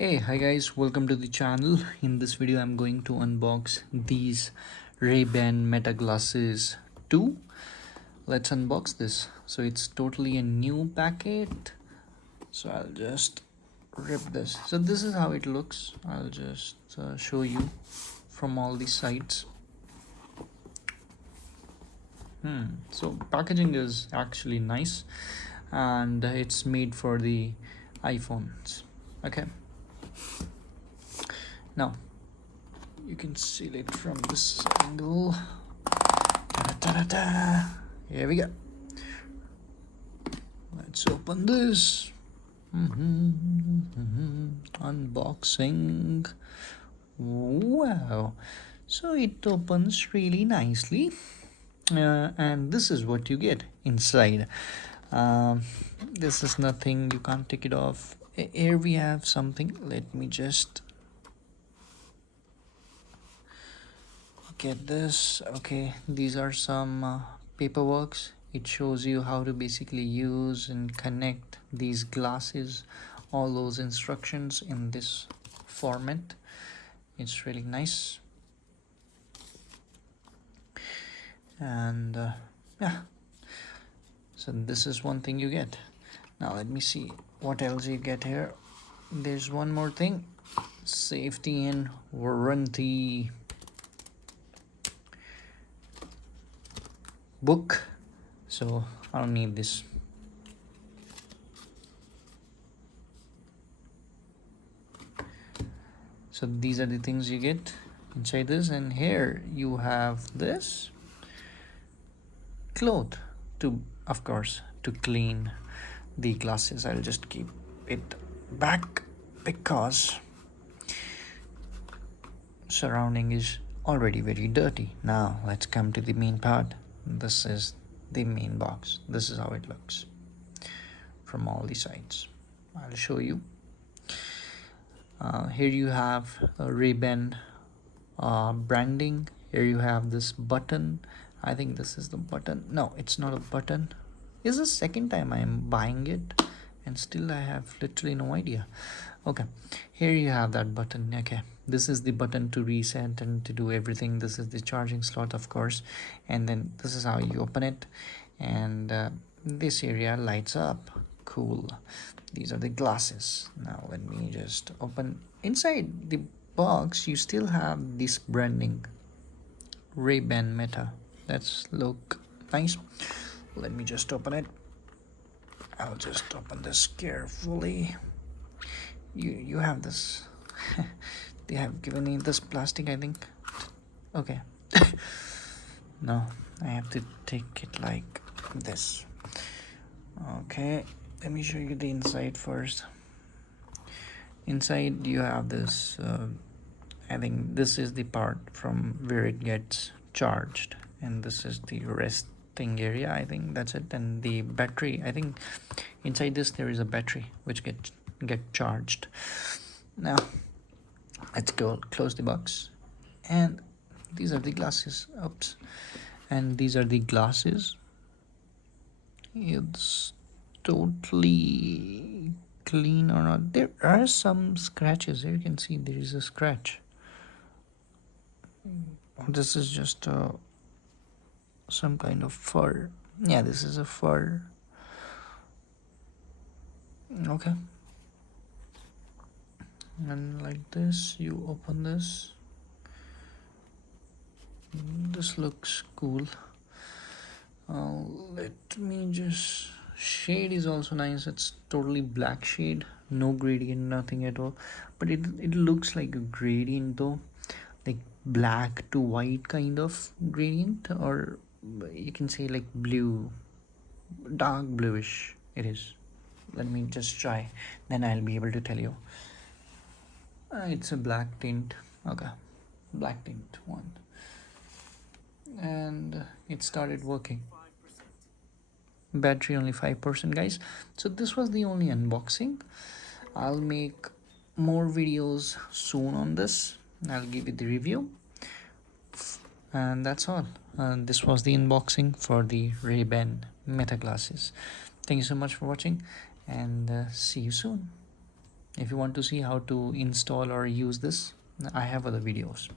Hey, hi guys, welcome to the channel. In this video I'm going to unbox these Ray-Ban Meta glasses 2. Let's unbox this. So it's totally a new packet. So I'll just rip this. So this is how it looks. I'll just show you from all the sides. So packaging is actually nice and it's made for the iPhones. Okay. Now you can seal it from this angle. Ta-da-ta-da-ta. Here we go. Let's open this. Unboxing. Wow. So it opens really nicely. And this is what you get inside. This is nothing, you can't take it off. Here we have something. Let me just get this. Okay, these are some paperworks. It shows you how to basically use and connect these glasses, all those instructions in this format. It's really nice. And yeah, so this is one thing you get. Now let me see what else you get here. There's one more thing: safety and warranty book. So I don't need this. So these are the things you get inside this, and here you have this cloth to, of course, to clean the glasses. I'll just keep it back because surrounding is already very dirty. Now let's come to the main part. This is the main box. This is how it looks from all the sides. I'll show you. Here you have Ray-Ban branding. Here you have this button. I think this is the button. No, it's not a button. This is the second time I am buying it and still I have literally no idea. Okay, here you have that button. Okay, this is the button to reset and to do everything. This is the charging slot, of course, and then this is how you open it, and this area lights up. Cool. These are the glasses. Now let me just open. Inside the box you still have this branding, Ray-Ban Meta. That's look nice. Let me just open it. I'll just open this carefully. You have this. They have given me this plastic, I think. Okay. No, I have to take it like this. Okay, let me show you the inside first. Inside you have this I think this is the part from where it gets charged, and this is the resting area. I think that's it. And the battery, I think inside this there is a battery which get charged. Now let's go close the box, and these are the glasses. Oops. And these are the glasses. It's totally clean or not. There are some scratches. Here you can see there is a scratch. This is just some kind of fur. Yeah, this is a fur. Okay, and like this you open this. This looks cool. Let me just, shade is also nice. It's totally black shade, no gradient, nothing at all, but it looks like a gradient though, like black to white kind of gradient, or you can say like blue, dark bluish it is. Let me just try, then I'll be able to tell you. It's a black tint. Okay, black tint one, and it started working. Battery only 5%, guys. So this was the only unboxing. I'll make more videos soon on this. I'll give you the review, and that's all. This was the unboxing for the Ray-Ban Meta glasses. Thank you so much for watching, and see you soon. If you want to see how to install or use this, I have other videos.